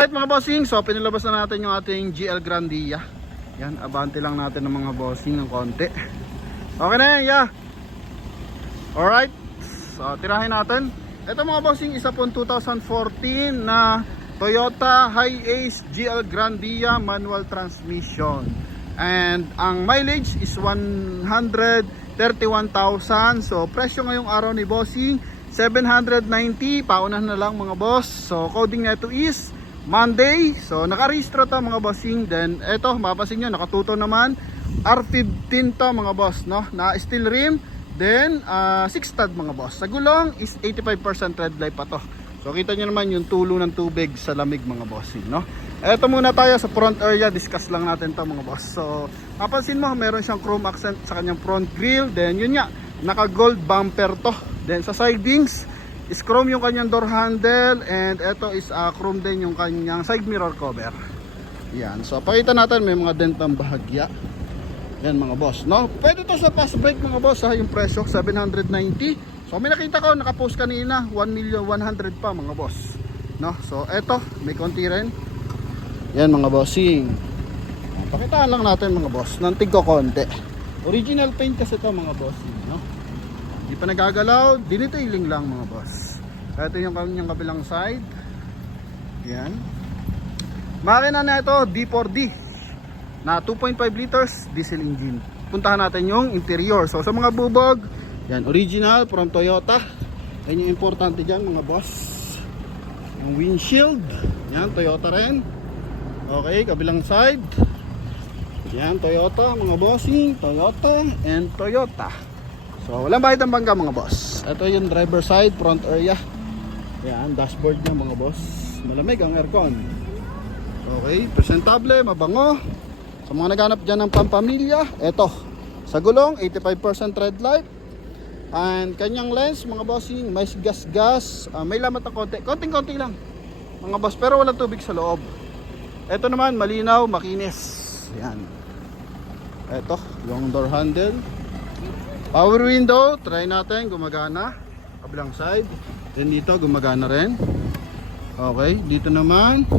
Alright mga bossing, so pinilabas na natin yung ating GL Grandia. Yan, abante lang natin ng mga bossing ng konti. Okay na yan, yeah. Alright, so tirahin natin. Ito mga bossing, isa pong 2014 na Toyota Hiace GL Grandia manual transmission. And ang mileage is 131,000. So presyo ngayong araw ni bossing 790, paunahan na lang mga boss. So coding na ito is Monday. So nakarehistro to mga bossing. Then eto, mapapansin nyo, nakatuto naman R15 to mga boss, no? Na steel rim. Then 6 stud mga boss. Sa gulong is 85% red light pa to. So kita nyo naman yung tulo ng tubig sa lamig mga bossing, no? Eto muna tayo sa front area, discuss lang natin to mga boss. So mapansin mo, meron siyang chrome accent sa kanyang front grille. Then yun nga, naka gold bumper to. Then sa sidings is chrome yung kanyang door handle. And eto is chrome din yung kanyang side mirror cover. Yan, so pakita natin, may mga dent ng bahagya. Yan mga boss, no? Pwede to sa fast break mga boss ha, yung presyo 790. So may nakita ko, nakapost kanina 1,100,000 pa mga boss, no? So eto, may konti rin. Yan mga bossing. Pakitaan lang natin mga boss ng tigko konti. Original paint kasi to mga bossing, no? Hindi pa nagagalaw, dinetailing lang mga boss. Ito yung kanyang kabilang side. Yan. Makina na ito D4D na 2.5 liters diesel engine. Puntahan natin yung interior. So sa mga bubog, yan, original from Toyota. Yan yung importante dyan mga boss. Yung windshield, yan, Toyota rin. Okay, kabilang side, yan, Toyota mga bossing, Toyota and Toyota. So walang bahid ang bangga mga boss. Ito yung driver side, front area. Yan, dashboard niya mga boss. Malamig ang aircon. Okay, presentable, mabango. Sa mga naghanap dyan ng pampamilya, eto, sa gulong 85% red light. And kanyang lens mga bossing, may gas, may lamat na konti, konting-konti lang mga boss, pero walang tubig sa loob. Eto naman, malinaw, makinis. Yan, eto, yung door handle. Power window, try natin, gumagana. Kabilang side, then dito gumagana rin. Okay, dito naman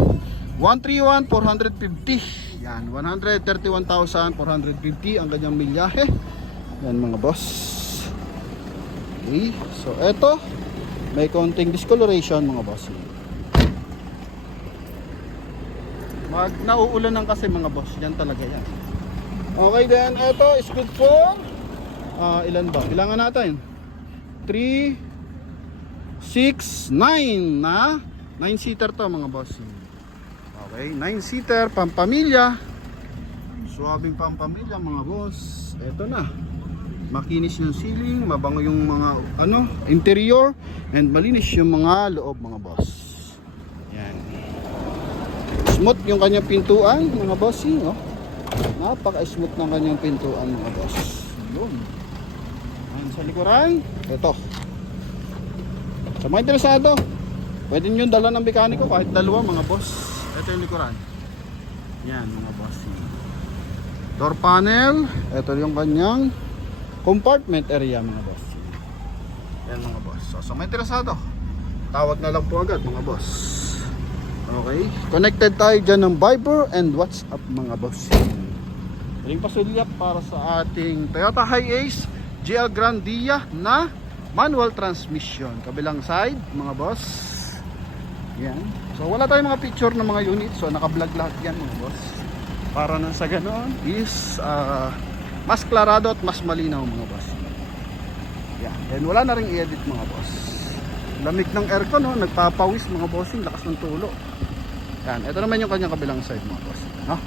131,450. Yan, 131,450 ang kanyang milyahe. Yan mga boss. Okay, so eto, may konting discoloration mga boss. Nauulan lang kasi mga boss, yan talaga yan. Okay, then eto is good for ilan ba? Bilangan natin 3, 6, 9 na 9-seater to mga boss. Okay, 9-seater, pampamilya. Suwabing pampamilya mga boss. Eto na, makinis yung ceiling, mabango yung mga interior, and malinis yung mga loob mga boss. Yan, smooth yung kanyang pintuan mga bossing, oh. Napaka smooth ng kanyang pintuan mga boss. Yun. Ayan, sa likuran, eto, sa mga interesado, pwede nyo dala ng mekaniko kahit dalawa mga boss. Ito yung likuran. Yan mga boss. Door panel, ito yung kanyang compartment area mga boss. Yan mga boss. So may interesado, tawag na lang po agad mga boss. Okay, connected tayo dyan ng Viber and WhatsApp mga boss. Ring pasulyap para sa ating Toyota Hiace GL Grandia na manual transmission. Kabilang side mga boss. Yan. So wala tayong mga picture ng mga unit, so naka-vlog lahat yan mga boss. Para nang sa ganoon is mas klarado at mas malinaw mga boss. Yan. And wala na ring i-edit mga boss. Lamig ng aircon, no? Nagpapawis mga bossing, lakas ng tulo. Yan, ito naman yung kanyang kabilang side mga boss, no?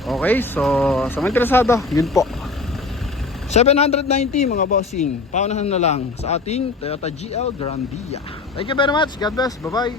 Okay, so sa mga interesado, yun po, 790 mga bossing, paunahan na lang sa ating Toyota GL Grandia. Thank you very much, God bless, bye bye.